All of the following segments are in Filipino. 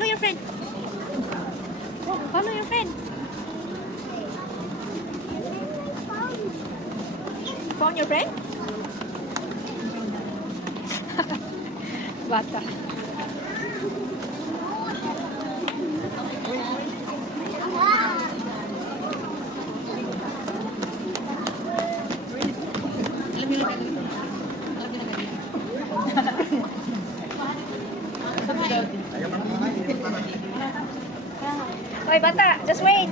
Follow your friend. Follow your friend. Found your friend? Bata. Hoy, bata, just wait.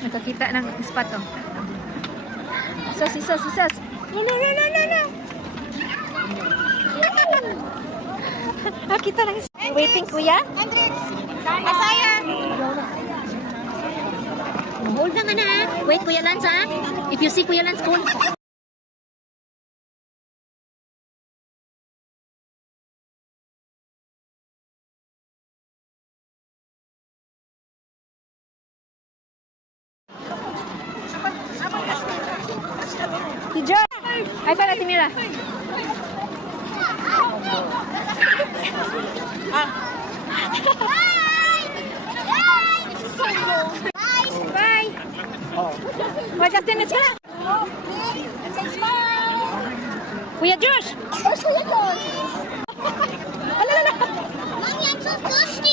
Nakakita ng spot, oh. Isos. No. Nakita ng spot. Waiting, kuya? Masaya. Hold na nga na, ha? Wait, Kuya Lance, ha? If you see Kuya Lance, call. Teacher! High five, Ate Mira. Bye! Kuya Justin, let's go na! Kuya Josh! Where's Kuya Josh? Alala! Mommy, I'm so thirsty.